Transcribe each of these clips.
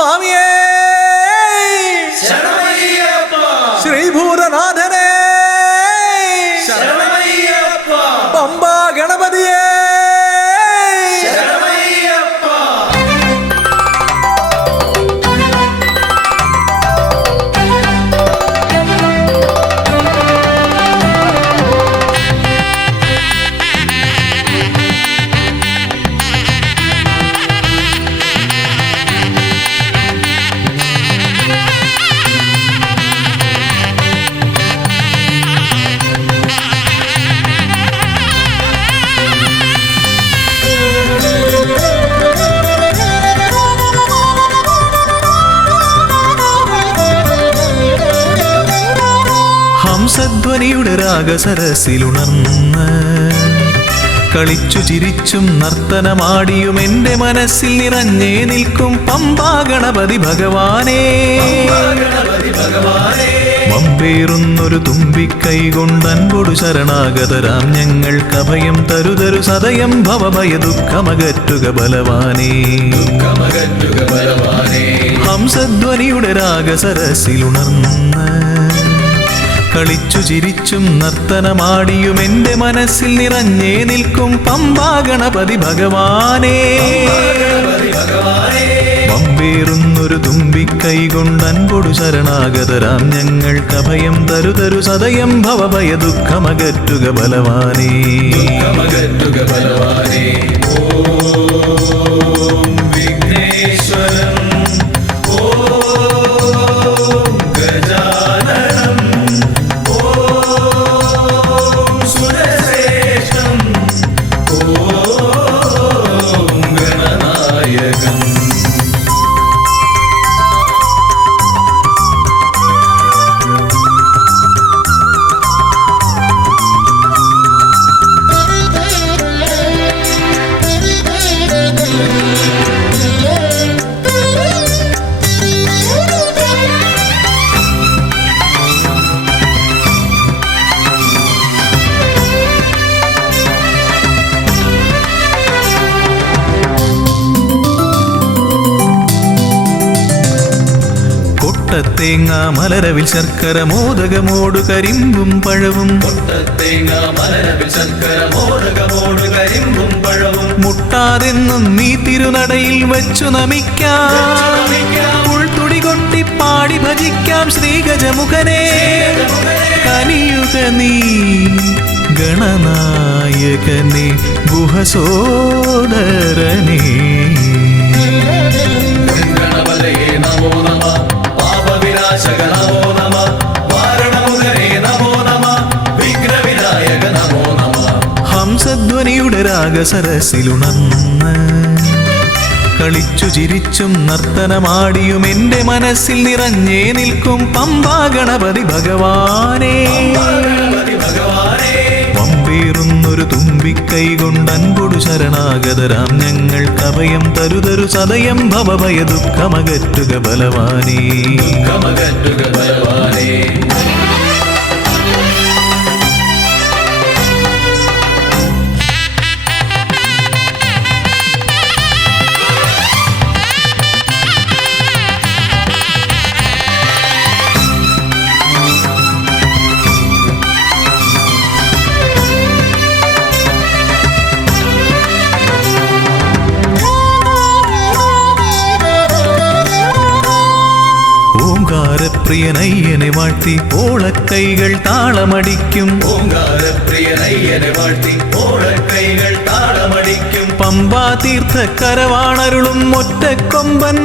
സ്വാമിയേ ശരണമയ്യപ്പ, ശ്രീഭൂതനാഥനേ ശരണമയ്യപ്പ, പമ്പാ ഗണപതിയേ ശരണമയ്യപ്പ. ഹംസധ്വനിയുടെ രാഗസരസിലുണർന്ന് കളിച്ചു ചിരിച്ചും നർത്തനമാടിയും എൻ്റെ മനസ്സിൽ നിറഞ്ഞേ നിൽക്കും പമ്പാ ഗണപതി ഭഗവാനേ. ഗണപതി ഭഗവാനേ, വമ്പേറുന്നൊരു തുമ്പിക്കൈ കൊണ്ടൻപൊടു ശരണാഗതരാം ഞങ്ങൾക്കഭയം തരുതരു സദയം ഭവഭയ ദുഃഖമകറ്റുക ബലവാനേ. ദുഃഖമകറ്റുക ബലവാനേ. ഹംസധ്വനിയുടെ രാഗസരസിലുണർന്ന് കളിച്ചു ചിരിച്ചും നർത്തനമാടിയും എൻ്റെ മനസ്സിൽ നിറഞ്ഞേ നിൽക്കും പമ്പാ ഗണപതി ഭഗവാനേ. ഗണപതി ഭഗവാനേ, വമ്പേറുന്നൊരു തുമ്പിക്കൈ കൊണ്ടൻപൊടു ശരണാഗതരാം ഞങ്ങൾക്കഭയം തരുതരു സദയം ഭവഭയ ദുഃഖമകറ്റുക ബലവാനേ. ദുഃഖമകറ്റുക ബലവാനേ. ഓം വിഘ്നേശ്വരം, ഓം ഗജാനനം, ഓം സുരശ്രേഷ്ഠം, ഓം ഗണനായകം. കൊട്ടത്തേങ്ങ മലരവിൽ ശർക്കര മോദകമോടു കരിമ്പും പഴവും, കൊട്ടത്തേങ്ങ മലരവിൽ ശർക്കര മോദകമോട് കരിമ്പും പഴവും, മുട്ടാതെന്നും നീ തിരുനടയിൽ വെച്ചു നമിക്കാം. ഉൾത്തുടി കൊട്ടി പാടി ഭജിക്കാം ശ്രീഗജമുഖനെ. കനിയുക നീ ഗണനായകനെ ഗുഹസോദരനെ. ഗണപതയേ നമോ നമ, പാപവിനാശക നമോ നമ, വാരണമുഖനേ നമോ നമ, വിഘ്നവിനായക നമോ നമ. ഹംസധ്വനിയുടെ രാഗസരസിലുണർന്ന് കളിച്ചു ചിരിച്ചും നർത്തനമാടിയും എൻ്റെ മനസ്സിൽ നിറഞ്ഞേ നിൽക്കും പമ്പാ ഗണപതി ഭഗവാനേ. ഗണപതി ഭഗവാനേ, വമ്പേറുന്നൊരു തുമ്പിക്കൈ കൊണ്ടൻപൊടു ശരണാഗതരാം ഞങ്ങൾക്കഭയം തരുതരു സദയം ഭവഭയ ദുഃഖമകറ്റുക ബലവാനേ. ദുഃഖമകറ്റുക ബലവാനേ. ഓംകാരപ്രിയനയ്യനെ വാഴ്ത്തി ഓളക്കൈകൾ താളമടിക്കും. ഓംകാരപ്രിയനയ്യനെ വാഴ്ത്തി ഓളക്കൈകൾ താളമടിക്കും. പമ്പാ തീർത്ഥക്കരവാണരുളും ഒറ്റക്കൊമ്പൻ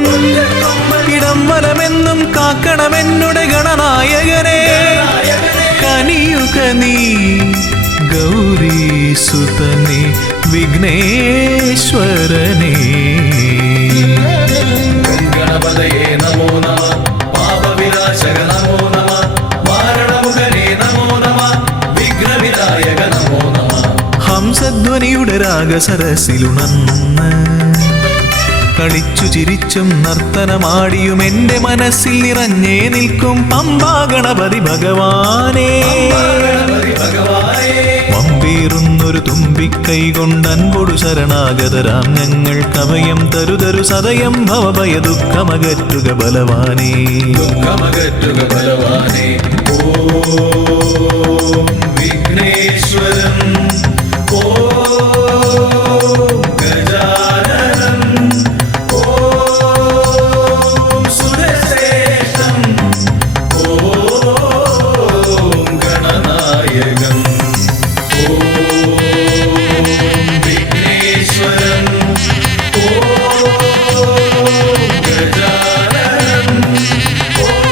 ഇടം വലമെന്നും കാക്കണമെന്നുടെ ഗണനായകനെ. കനിയുക നീ ഗൗരീസുതനെ വിഘ്നേശ്വരനെ. ഗണപതയേ നമോ നമ, പാപവിനാശക നമോ നമ, വാരണമുഖനേ നമോ നമ, വിഘ്നവിനായക നമോ നമ. ഹംസധ്വനിയുടെ രാഗസരസിലുണർന്ന് കളിച്ചു ചിരിച്ചും നർത്തനമാടിയും എൻ്റെ മനസ്സിൽ നിറഞ്ഞേ നിൽക്കും പമ്പാ ഗണപതി ഭഗവാനേ. ഗണപതി ഭഗവാനേ, പേറുന്നൊരു തുമ്പിക്കൈ കൊണ്ടൻപൊടു ശരണാഗതരാം ഞങ്ങൾ കവയം തരുതരു സദയം ഭവഭയ ദുഃഖമകറ്റുക ബലവാനേ. ദുഃഖമകറ്റുക ബലവാനേ. ഓം വിഘ്നേശ്വരം ഓം ഗജാനനം ഓം സുരശ്രേഷ്ഠം ഓം ഗണനായകം. ഓം വിഘ്നേശ്വരം ഓം ഗജാനനം ഓം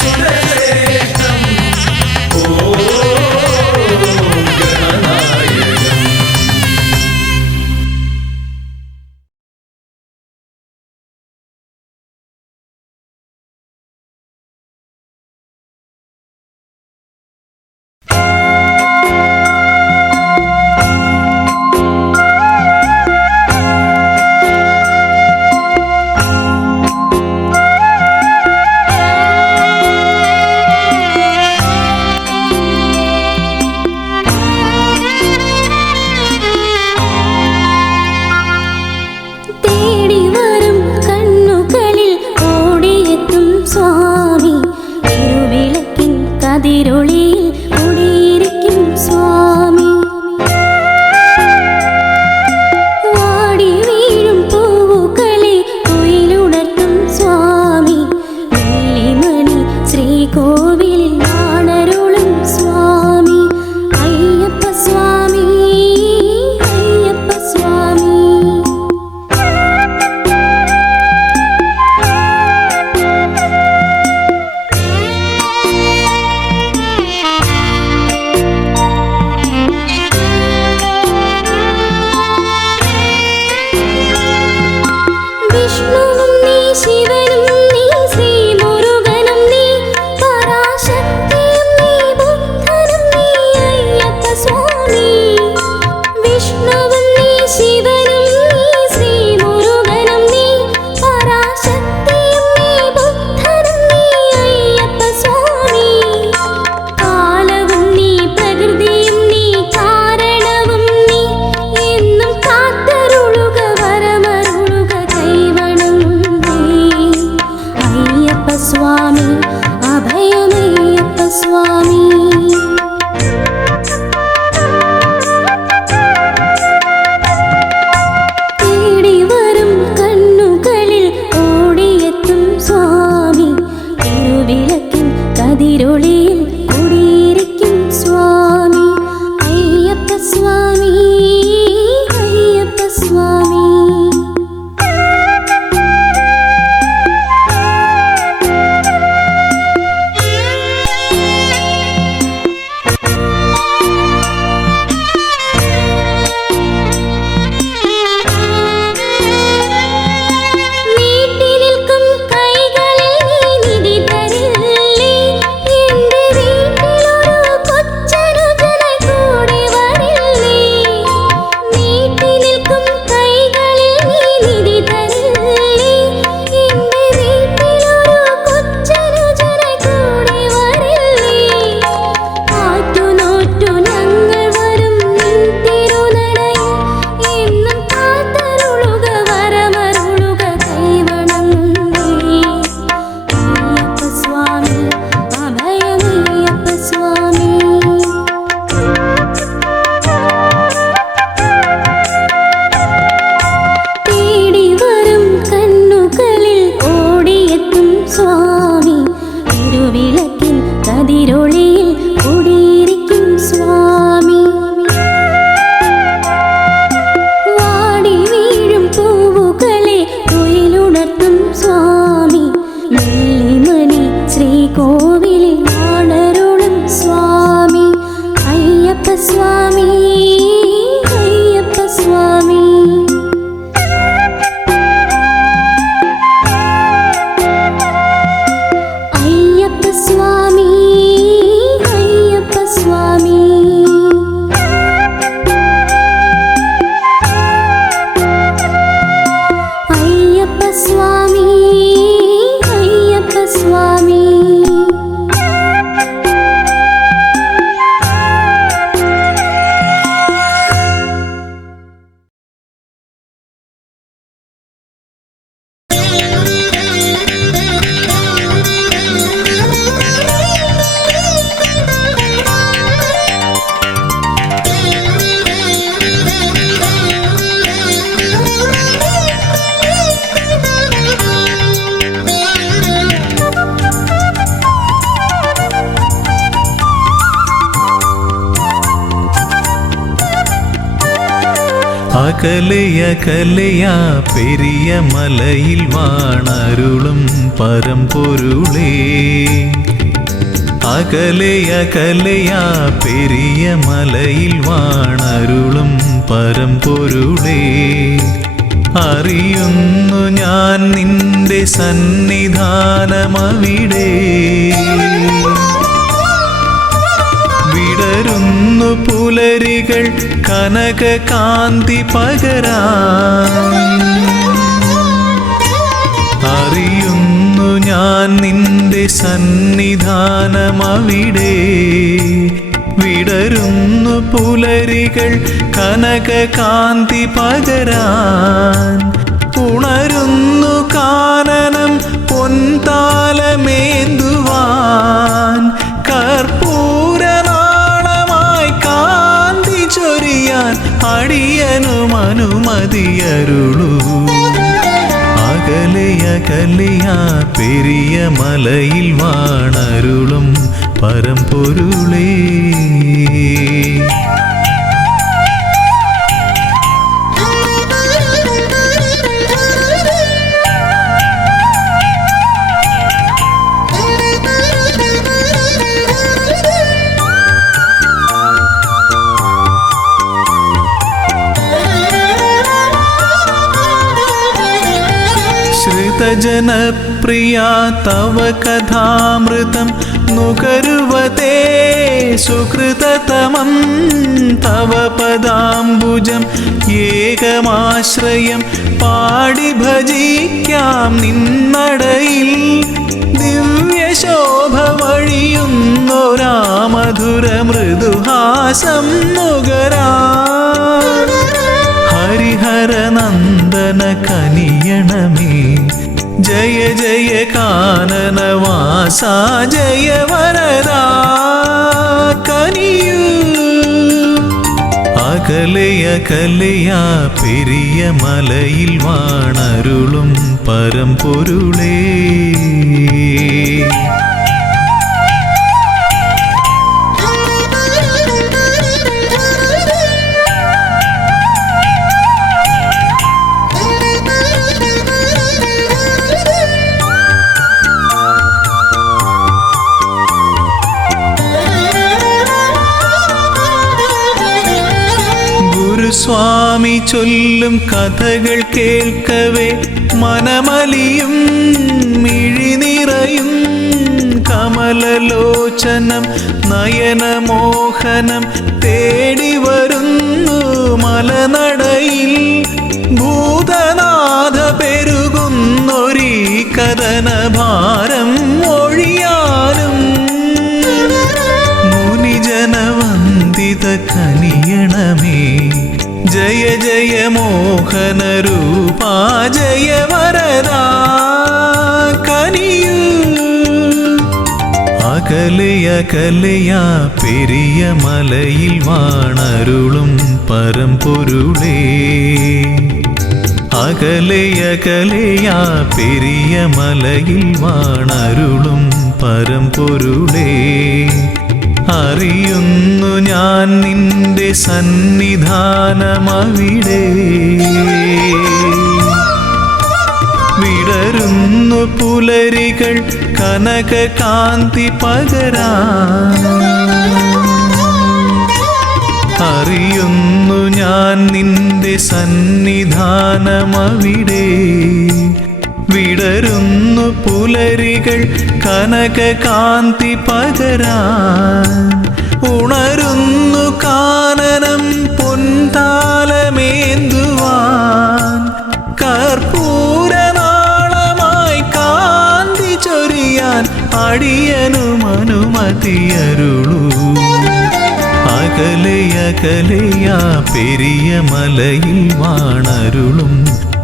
സുരശ്രേഷ്ഠം ഓം ഗണനായകം. തേടി വരും കണ്ണുകളിൽ ഓടിയെത്തും സ്വാമി, തിരുവിളക്കിൻ കതിരൊളിയിൽ ഓടിയിരിക്കും സ്വാമി. വാടി വീഴും പൂവുകളെ കുയിലുണർത്തും സ്വാമി, വെള്ളിമണി ശ്രീകോവിലിൽ നാണരുളും സ്വാമി. അയ്യപ്പ സ്വാമി, അയ്യപ്പ സ്വാമി. വിഷ്ണുവും നീ, ശിവനും നീ, ശ്രീ മുരുകനും നീ, പരാ അകലയകലയാ പെരിയ മലയിൽ വാണരുളും പരമ്പൊരുളേ അകലയകലയാ പെരിയ മലയിൽ വാണരുളും പരമ്പൊരുളേ അറിയുന്നു ഞാൻ നിന്റെ സന്നിധാനമവിടെ വിടരുന്നു പുലരികൾ കനക കാന്തി പകരാൻ അറിയുന്നു ഞാൻ നിന്റെ സന്നിധാനമവിടെ വിടരുന്നു പുലരികൾ കനക കാന്തി പകരാൻ ഉണരുന്നു കാനനം പൊൻതാലമേന്തുവാൻ കർപ്പൂരനാളമായി കാന്തി ചൊരിയാൻ അടിയനും അനുമതിയരുളൂ അകലയകലയാ പെരിയ മലയിൽ വാണരുളും പരമ്പൊരുളേ ശ്രുതജനപ്രിയാ തവ കഥാമൃതം നുകരുവതേ സുകൃതതമം തവ പദാംബുജം ഏകമാശ്രയം പാടി ഭജിക്കാം നിന്നടയിൽ ദിവ്യശോഭ വഴിയുന്നൊരാ മധുര മൃദുഹാസം നുകരാ ഹരിഹരനന്ദന കനിയണമേ ജയ ജയ കാനനവാസ ജയ വരദാ കനിയൂ അകലയകലയാ പെരിയ മലയിൽ വാണരുളും പരമ്പൊരുളേ സ്വാമി ചൊല്ലും കഥകൾ കേൾക്കവേ മനമലിയും മിഴിനിറയും കമലലോചനം നയനമോഹനം തേടി വരുന്നു മലനടയിൽ ഭൂതനാഥ പെരുകുന്നൊരീ കഥനഭാരം ഒഴിയാനും മുനിജനവന്ദിത കനിയണമേ ജയ ജയ മോഹന രൂപാ ജയ വരദാ കനിയൂ അകലയകലയാ പെരിയ മലയിൽ വാണരുളും പരമ്പൊരുളേ അകലയകലയാ പെരിയ മലയിൽ വാണരുളും പരമ്പൊരുളേ അറിയുന്നു ഞാൻ നിന്റെ സന്നിധാനമവിടെ വിടരുന്നു പുലരികൾ കനക കാന്തി പകരാൻ അറിയുന്നു ഞാൻ നിന്റെ സന്നിധാനമവിടെ വിടരുന്നു പുലരികൾ കനക കാന്തി പകരാൻ ഉണരുന്നു കാനനം പൊൻതാലമേന്തുവാൻ കർപ്പൂരനാളമായി കാന്തി ചൊരിയാൻ അടിയനും അനുമതിയരുളൂ അകലയകലയാ പെരിയ മലയിൽ വാണരുളും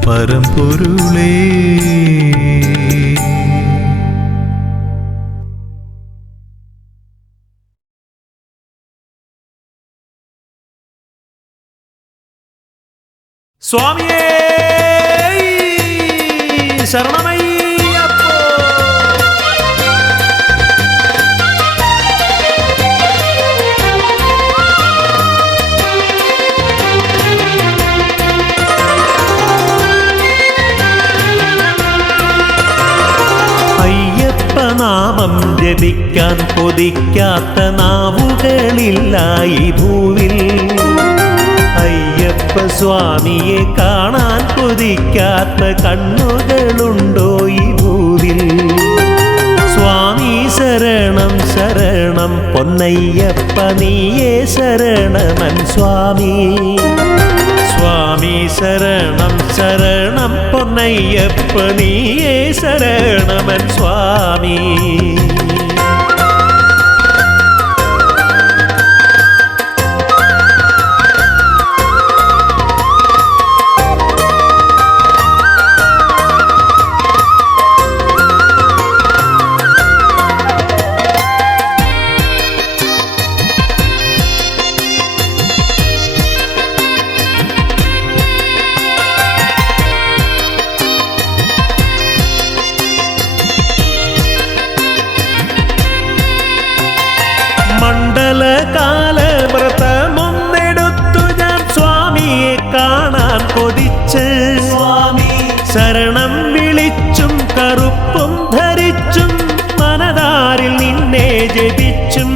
പരമ്പൊരുളേ സ്വാമിയേ ശരണമയ്യപ്പോ. അയ്യപ്പനാമം ജപിക്കാൻ കൊതിക്കാത്ത നാവുകളില്ല ഈ ഭൂവിൽ. അയ്യപ്പ സ്വാമിയെ കാണാൻ കൊതിക്കാത്ത കണ്ണുകളുണ്ടോ ഈ ഭൂവിൽ. സ്വാമി ശരണം ശരണം പൊന്നയ്യപ്പ നീയേ ശരണമൻ സ്വാമി. സ്വാമി ശരണം ശരണം പൊന്നയ്യപ്പ നീയേ ശരണമൻ സ്വാമി. മണ്ഡലകാലവ്രതമൊന്നെടുത്തു ഞാൻ സ്വാമിയെ കാണാൻ കൊതിച്ച്. ശരണം വിളിച്ചും കറുപ്പും ധരിച്ചും മനതാരിൽ നിന്നെ ജപിച്ചും.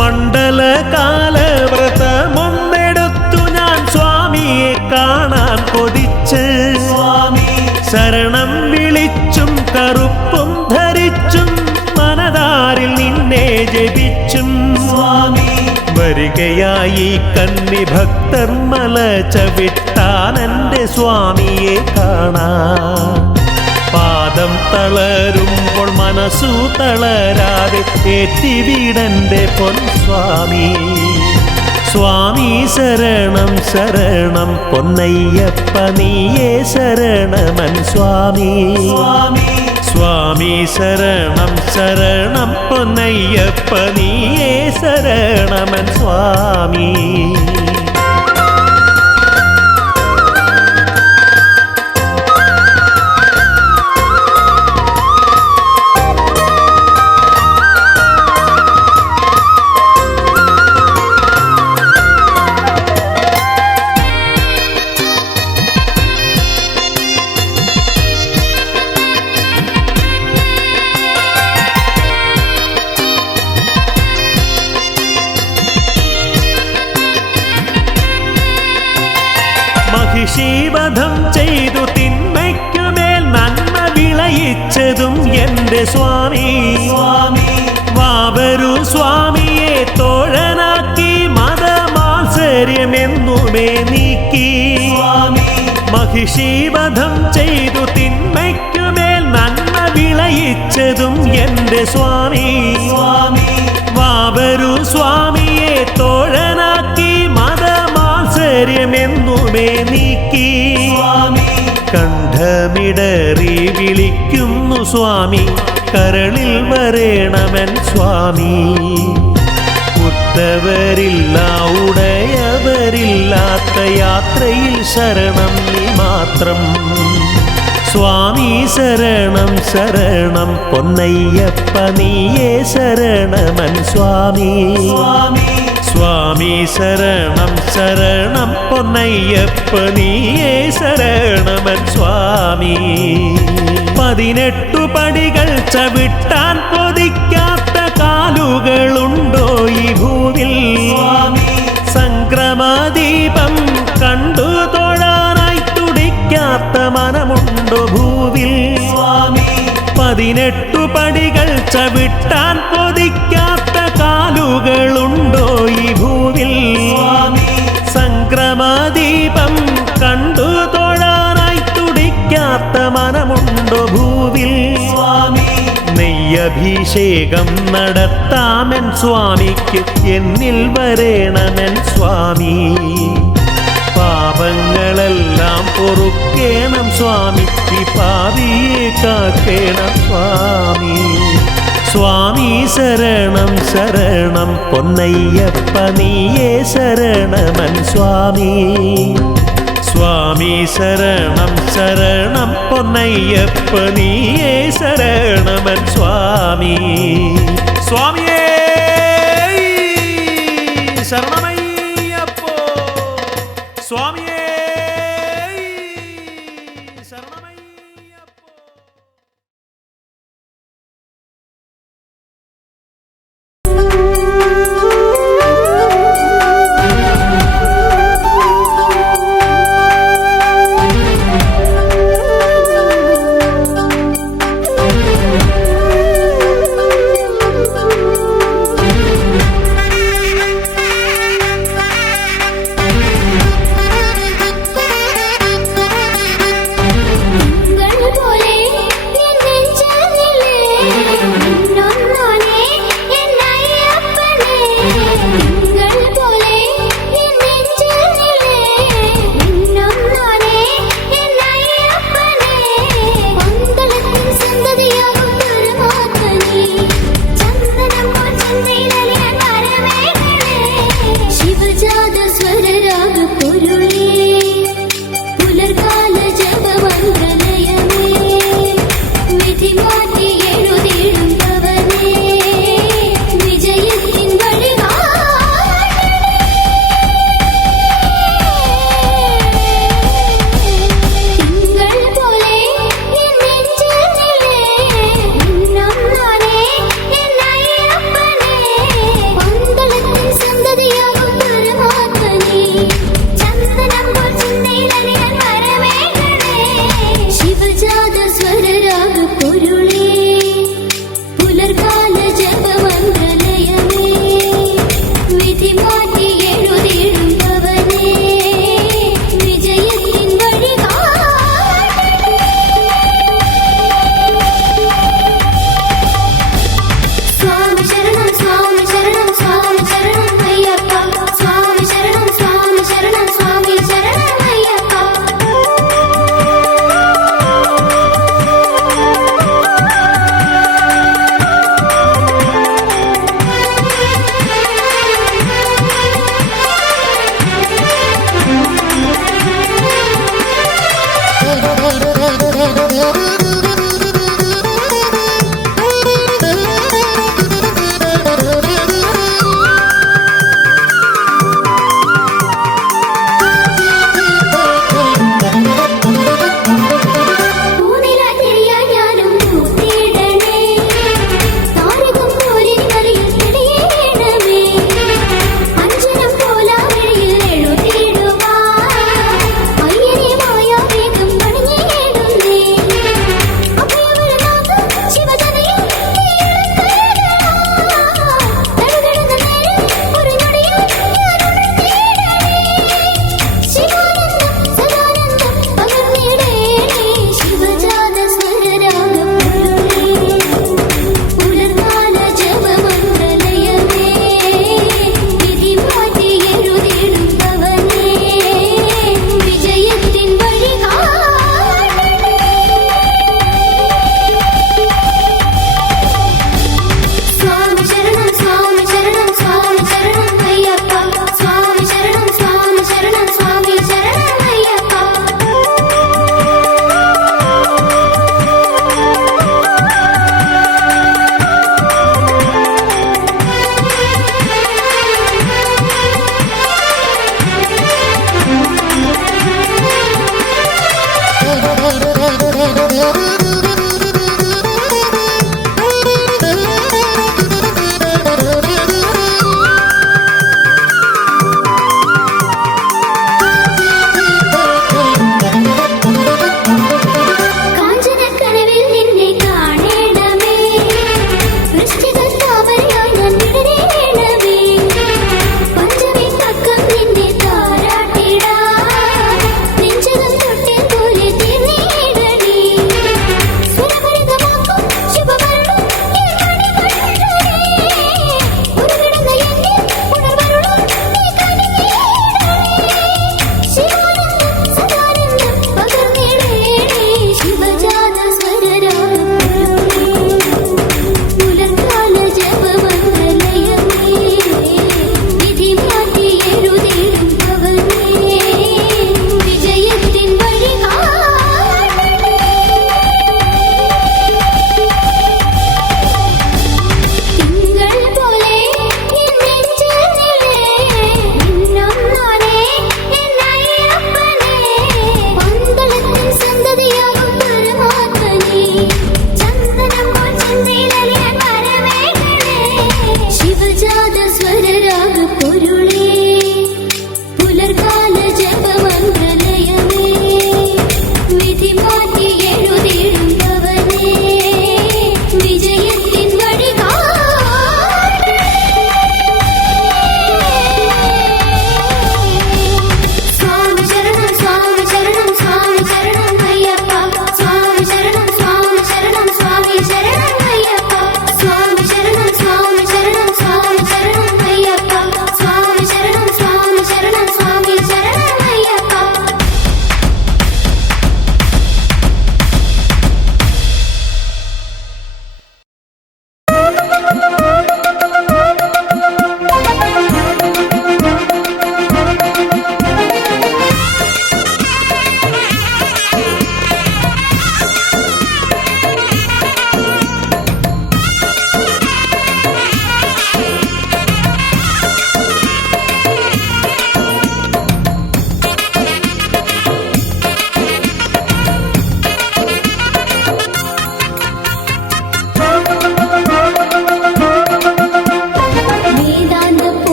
മണ്ഡലകാലവ്രതമൊന്നെടുത്തു ഞാൻ സ്വാമിയെ കാണാൻ കൊതിച്ച്. ശരണം വിളിച്ചും കറുപ്പും ധരിച്ചും മനതാരിൽ നിന്നെ ജപിച്ചും. വരികയായി കന്നി ഭക്തർ മല ചവിട്ടാൻ എൻ്റെ സ്വാമിയെ കാണാൻ. പാദം തളരുമ്പോൾ മനസ്സു തളരാതെ ഏറ്റിവിടൻ്റെ പൊൻസ്വാമി. സ്വാമി ശരണം ശരണം പൊന്നയ്യപ്പ നീയേ ശരണമൻ സ്വാമി. സ്വാമി ശരണം ശരണം പൊന്നയ്യപ്പ നീയേ ശരണമൻ സ്വാമി. മഹിഷീവധം ചെയ്തു തിന്മയ്ക്കുമേൽ നന്മ വിളയിച്ചതും എൻ്റെ സ്വാമി. വാവരു സ്വാമിയെ തോഴനാക്കി മതമാത്സര്യമെന്നുമേ നീക്കി. മഹിഷീവധം ചെയ്തു തിന്മയ്ക്കുമേൽ നന്മ വിളയിച്ചതും എൻ്റെ സ്വാമി. വാവരു സ്വാമിയെ തോഴനാക്കി മതമാത്സര്യമെന്നുമേ നീക്കി. കണ്ഠമിടറി വിളിക്കുന്നു സ്വാമി കരളിൽ വരേണമെൻ സ്വാമി. ഉറ്റവരില്ല ഉടയവരില്ലാത്ത യാത്രയിൽ ശരണം നീ മാത്രം. സ്വാമി ശരണം ശരണം പൊന്നയ്യപ്പ നീയേ ശരണമൻ സ്വാമി. സ്വാമി ശരണം ശരണം പൊന്നയ്യപ്പ നീയേ ശരണമൻ സ്വാമി. 18 പടികൾ ചവിട്ടാൻ കൊതിക്കാത്ത കാലുകളുണ്ടോ ഈ ഭൂവിൽ. സംക്രമദീപം കണ്ടു തൊഴാനായി തുടിക്കാത്ത മനമുണ്ടോ ഭൂവിൽ. 18 പടികൾ ചവിട്ടാൻ കൊതിക്കാത്ത കാലുകളുണ്ടോ ഈ ഭൂവിൽ. സംക്രമദീപം കണ്ടു തൊഴാനായി തുടിക്കാത്ത മനമുണ്ടോ ഭൂവിൽ. നെയ്യഭിഷേകം നടത്താമെൻ സ്വാമിക്ക് എന്നിൽ വരേണമെൻ സ്വാമി. പാപങ്ങളെല്ലാം പൊറുക്കേണം സ്വാമി ഈ പാപിയെ കാക്കേണം സ്വാമി. സ്വാമി ശരണം ശരണം പൊന്നയ്യപ്പ നീയേ ശരണമൻ സ്വാമി. സ്വാമി ശരണം ശരണം പൊന്നയ്യപ്പ നീയേ ശരണമൻ സ്വാമി. സ്വാമിയേ ശരണമയ്യപ്പോ. സ്വാമിയേ ശരണമയ്യ.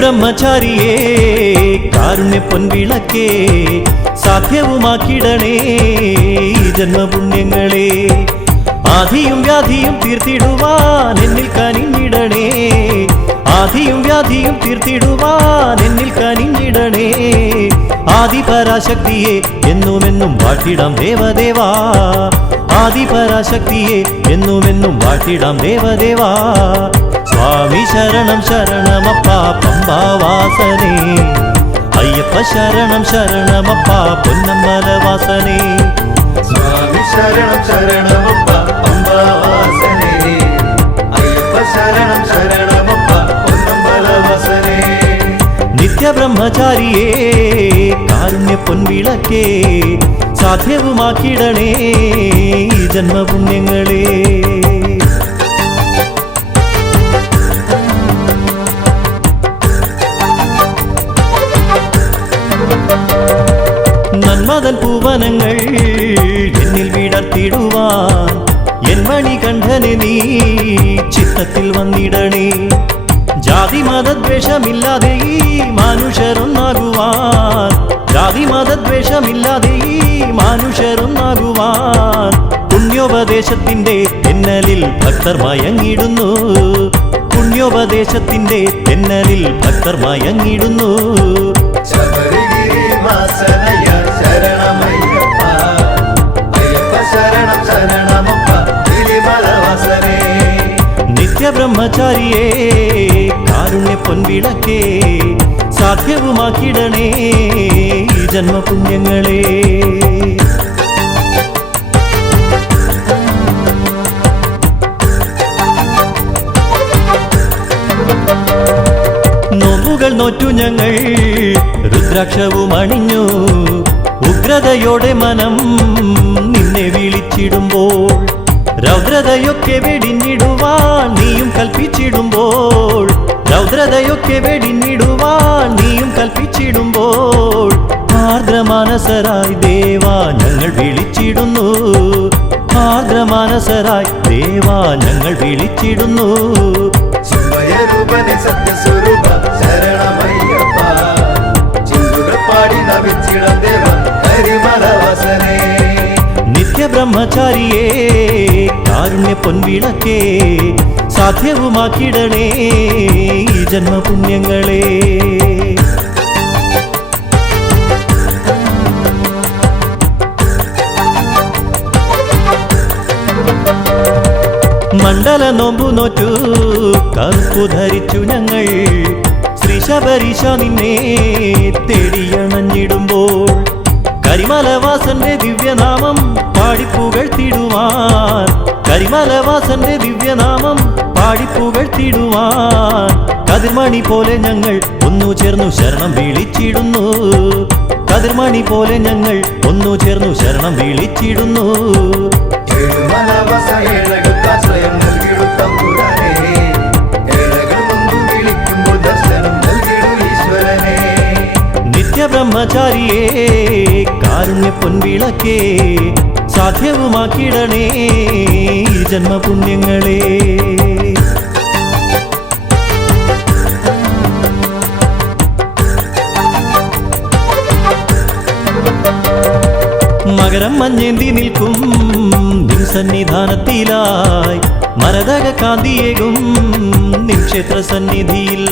നിത്യബ്രഹ്മചാരിയേ കാരുണ്യ പൊൻവിളക്കേ സാധ്യവുമാക്കിടണേ ഈ ജന്മപുണ്യങ്ങളെ ആധിയും വ്യാധിയും തീർത്തിടുവാൻ എന്നിൽ കനിഞ്ഞിടണേ ആധിയും വ്യാധിയും തീർത്തിടുവാൻ എന്നിൽ കനിഞ്ഞിടണേ ആദിപരാശക്തിയെ എന്നുമെന്നും വാഴ്ത്തിടാം ദേവദേവാ ആദിപരാശക്തിയെ എന്നുമെന്നും വാഴ്ത്തിടാം ദേവദേവാ സ്വാമി ശരണം ശരണമപ്പ പമ്പാവാസനേ അയ്യപ്പ ശരണം ശരണമപ്പ പൊന്നമ്പലവാസനേ സ്വാമി ശരണം ശരണമപ്പ പമ്പാവാസനേ അയ്യപ്പ ശരണം ശരണമപ്പ പൊന്നമ്പലവാസനേ നിത്യബ്രഹ്മചാരിയേ കാരുണ്യ പൊൻവിളക്കേ സാധ്യവുമാക്കിടണേ ഈ ജന്മപുണ്യങ്ങളെ നന്മതൻ പൂവനങ്ങൾ എന്നിൽ വിടർത്തിടുവാൻ എൻ മണികണ്ഠനെ നീ ചിത്തത്തിൽ വന്നിടണേ ജാതി മതദ്വേഷമില്ലാതെ ഈ മനുഷ്യരൊന്നാകുവാൻ ജാതി മതദ്വേഷമില്ലാതെ ഈ മനുഷ്യരൊന്നാകുവാൻ പുണ്യോപദേശത്തിന്റെ തെന്നലിൽ ഭക്തർ മയങ്ങിടുന്നു പുണ്യോപദേശത്തിന്റെ തെന്നലിൽ ഭക്തർ മയങ്ങിടുന്നു ശബരിഗിരി വാസനയ ശരണമയ്യപ്പ അയ്യപ്പ ശരണം ശരണമപ്പ ഗിരിമലവാസനേ നിത്യബ്രഹ്മചാരിയേ കാരുണ്യ പൊൻവിളക്കേ സാധ്യവുമാക്കിടണേ ഈ ജന്മപുണ്യങ്ങളെ നോമ്പുകൾ നോറ്റു ഞങ്ങൾ രുദ്രാക്ഷവും അണിഞ്ഞു ഉഗ്രതയോടെ മനം നിന്നെ വിളിച്ചിടുമ്പോൾ രൗദ്രതയൊക്കെ വെടിഞ്ഞിടുവാൻ നീയും കൽപ്പിച്ചിടുമ്പോൾ രൗദ്രതയൊക്കെ വെടിഞ്ഞിടുവാൻ നീയും കൽപ്പിച്ചിടുമ്പോൾ ആർദ്രമാനസരായി ദേവാ ഞങ്ങൾ വിളിച്ചിടുന്നു ആർദ്രമാനസരായി ദേവാ ഞങ്ങൾ വിളിച്ചിടുന്നു ചിന്മയരൂപനെ സത്യസ്വരൂപ ശരണമയ്യപ്പ ചിന്തുകൾ പാടി നമിച്ചിടം ദേവ കരിമലവാസനേ നിത്യബ്രഹ്മചാരിയേ കാരുണ്യ പൊൻവിളക്കേ സാധ്യവുമാക്കിടണേ ഈ ജന്മപുണ്യങ്ങളെ മണ്ഡല നോമ്പു നോറ്റു കറുപ്പു ധരിച്ചു ഞങ്ങൾ ശ്രീ ശബരീശ നിന്നെ തേടിയണഞ്ഞിടുമ്പോൾ കരിമലവാസന്റെ ദിവ്യനാമം പാടിപ്പുകഴ്ത്തിടുവാൻ കരിമലവാസന്റെ ദിവ്യനാമം പാടിപ്പുകഴ്ത്തിടുവാൻ കതിർമണി പോലെ ഞങ്ങൾ ഒന്നു ചേർന്നു ശരണം വിളിച്ചിടുന്നു കതിർമണി പോലെ ഞങ്ങൾ ഒന്നു ചേർന്നു ശരണം വിളിച്ചിടുന്നു ഏഴുമലവാസ ഏഴകൾക്കാശ്രയം നൽകിടും തമ്പുരാനേ ഏഴകൾ മുമ്പ് വിളിക്കുമ്പോൾ ദർശനം നൽകിടും ഈശ്വരനേ നിത്യബ്രഹ്മചാരിയേ കാരുണ്യ പൊൻവിളക്കേ സാധ്യവുമാക്കിടണേ ഈ ജന്മപുണ്യങ്ങളെ മകരം മഞ്ഞേന്തി നിൽക്കും നിൻ സന്നിധാനത്തിലായി മരതക കാന്തിയേകും നിൻ ക്ഷേത്ര സന്നിധിയിൽ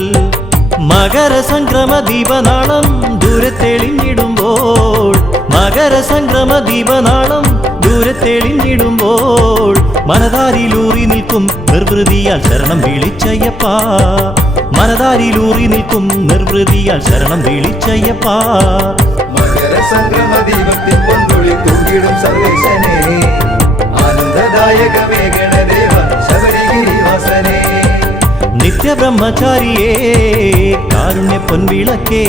മകരസംക്രമ ദീപനാളം ദൂരെ തെളിഞ്ഞിടുമ്പോൾ മകരസംക്രമ ദീപനാളം ദൂരെ തെളിഞ്ഞിടുമ്പോൾ മനതാരിലൂറി നിൽക്കും നിർവൃതിയാൽ ശരണം വിളിച്ചയ്യപ്പ മനതാരിലൂറി നിൽക്കും നിർവൃതിയാൽ ശരണം വിളിച്ചയ്യപ്പ മകരസംക്രമ ദീപത്തിൻ പൊന്തുളി തൂങ്ങിടും സർവേശനേ ആനന്ദദായകമേ ഗണദേവ ശബരിഗിരിവാസനേ നിത്യബ്രഹ്മചാരിയേ കാരുണ്യ പൊൻവിളക്കേ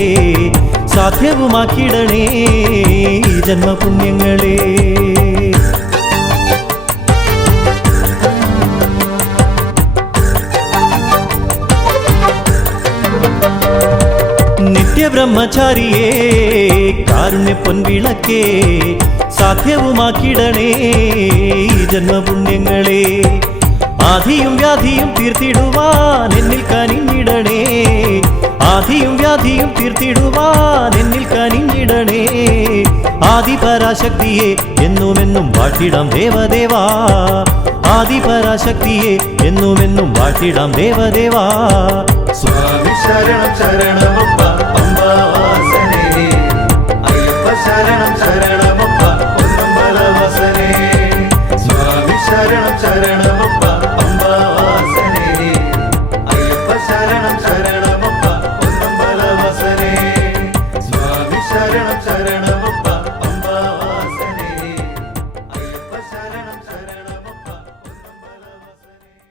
സാധ്യവുമാക്കിടണേ ഈ ജന്മപുണ്യങ്ങളെ നിത്യബ്രഹ്മചാരിയേ കാരുണ്യ പൊൻവിളക്കേ സാധ്യവുമാക്കിടണേ ഈ ജന്മപുണ്യങ്ങളെ ആധിയും വ്യാധിയും തീർത്തിടുവാൻ എന്നിൽ കനിഞ്ഞിടണേ ആധിയും വ്യാധിയും തീർത്തിടുവാൻ എന്നിൽ കനിഞ്ഞിടണേ ആദിപരാശക്തിയെ എന്നുമെന്നും വാഴ്ത്തിടാം ദേവദേവാ ആദിപരാശക്തിയെ എന്നുമെന്നും വാഴ്ത്തിടാം ദേവദേവാ സ്വാമി ശരണം ശരണമപ്പ അംബാവാസനേ അയ്യപ്പ ശരണം ശരണമപ്പ പൊന്നമ്പലവാസനേ സ്വാമി ശരണം ശരണമപ്പ അംബാവാസനേ അയ്യപ്പ ശരണം ശരണമപ്പ പൊന്നമ്പലവാസനേ സ്വാമി ശരണം ശരണമപ്പ അംബാവാസനേ അയ്യപ്പ ശരണം ശരണമപ്പ പൊന്നമ്പലവാസനേ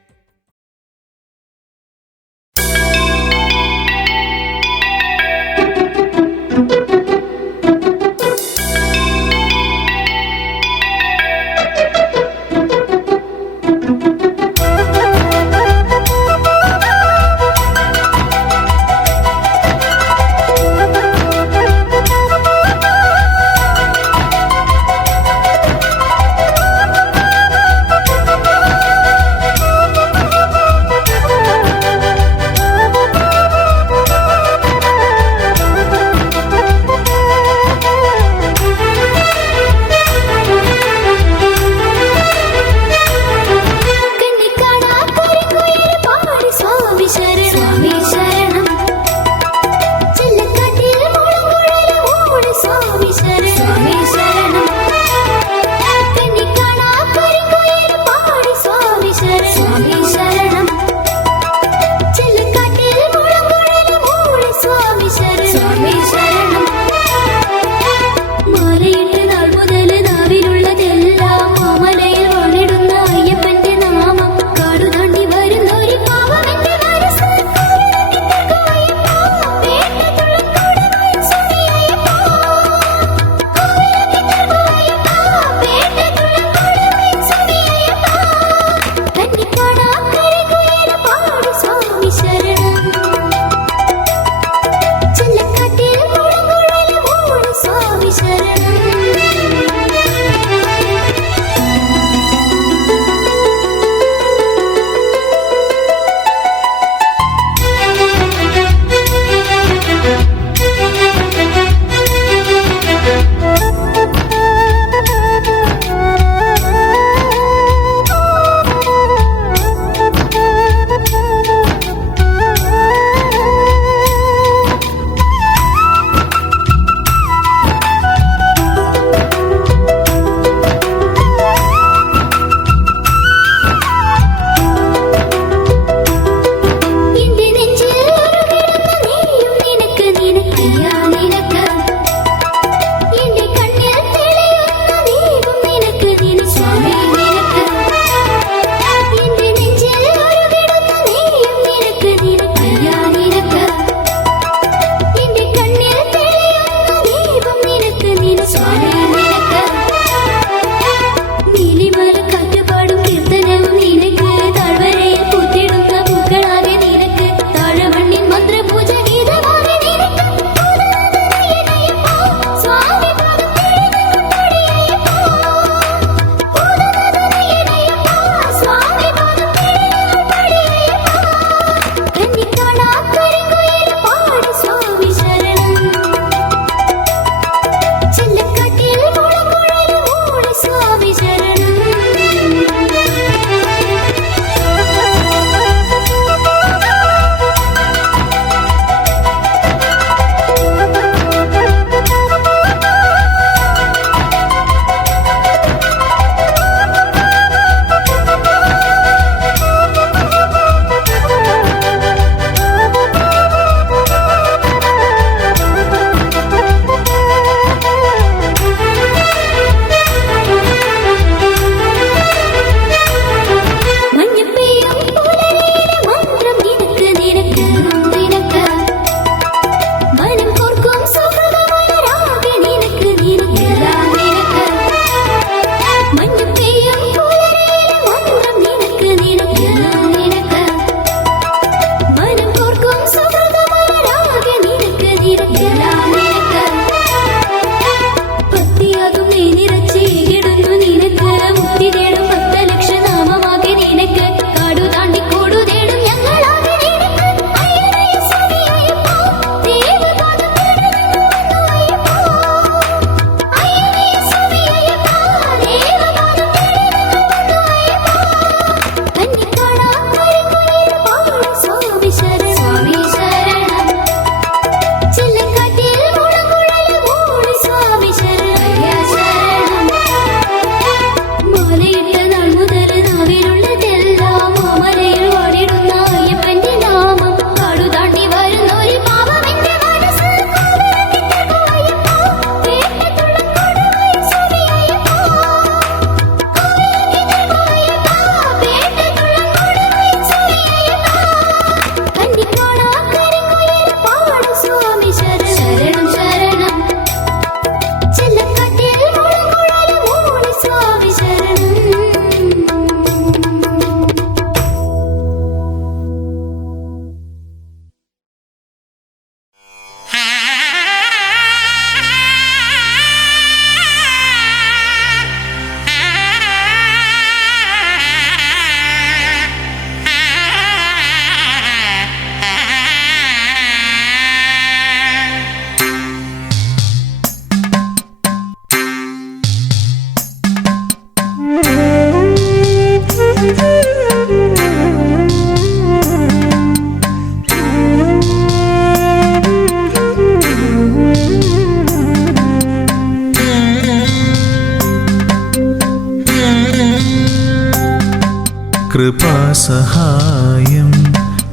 കൃപാസഹായം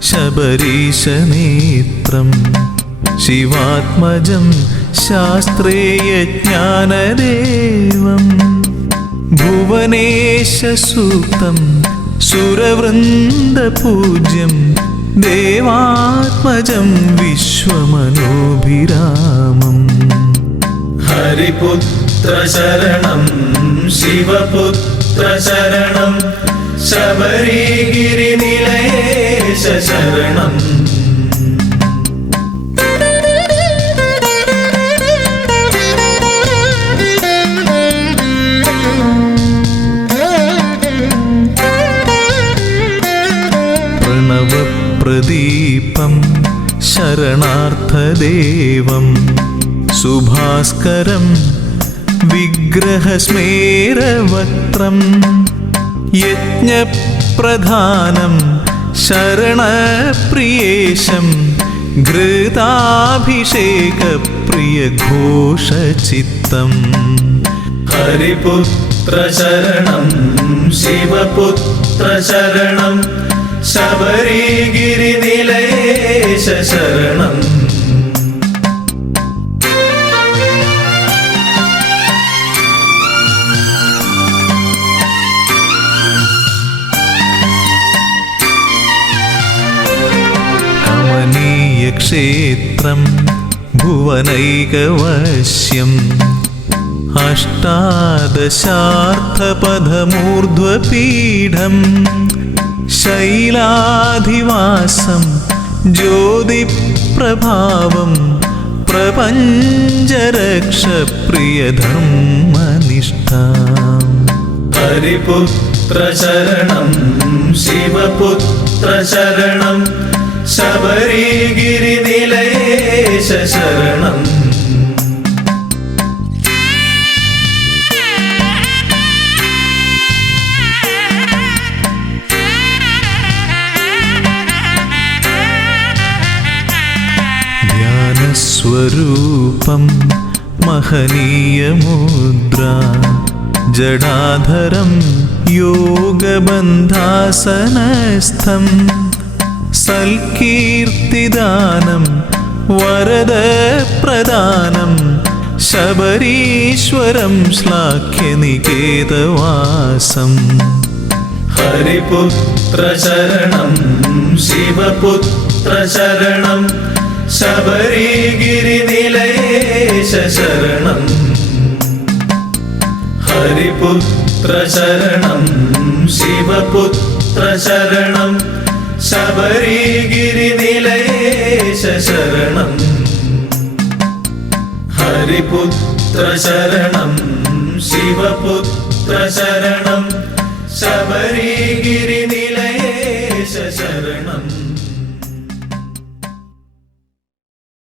ശബരീശനേത്രം ശിവാത്മജം ശാസ്ത്രേയജ്ഞാനദേവം ഭുവനേശസൂക്തം സുരവൃന്ദപൂജ്യം ദേവാത്മജം വിശ്വമനോഭിരാമം ഹരിപുത്ര ശരണം ശിവപുത്ര ശരണം ശബരിഗിരിനിലയേശ ശരണം പ്രണവപ്രദീപം ശരണാർത്ഥദേവം സുഭാസ്കരം വിഗ്രഹസ്മേരവക്ത്രം യജ്ഞപ്രധാനം ശരണപ്രിയേശം ഘൃതാഭിഷേകപ്രിയഘോഷചിത്തം ഹരിപുത്ര ശരണം ശിവപുത്ര ശരണം ശബരിഗിരിനിലയേശ ശരണം ക്ഷേത്രം ഭുവനൈകവശ്യം അഷ്ടാദശാർത്ഥപഥമൂർധ്വപീഠം ശൈലാധിവാസം ജ്യോതിപ്രഭാവം പ്രപഞ്ചരക്ഷപ്രിയധർമ്മനിഷ്ഠാം ഹരിപുത്ര ശരണം ശിവപുത്ര ശരണം ശബരിഗിരിനിലയേശ ശരണം ധ്യാനസ്വരൂപം മഹനീയമുദ്ര ജടാധരം യോഗബന്ധാസനസ്ഥം സൽകീർത്തിദാനം വരദപ്രദാനം ശബരീശ്വരം ശ്ലാഘ്യനികേതവാസം ഹരിപുത്ര ശരണം ശിവപുത്ര ശരണം ശബരിഗിരിനിലയേശ ശരണം ഹരിപുത്ര ശരണം ശിവപുത്ര ശരണം ശബരിഗിരിനിലയേശ ശരണം ഹരിപുത്ര ശരണം ശിവപുത്ര ശരണം ശബരിഗിരിനിലയേശ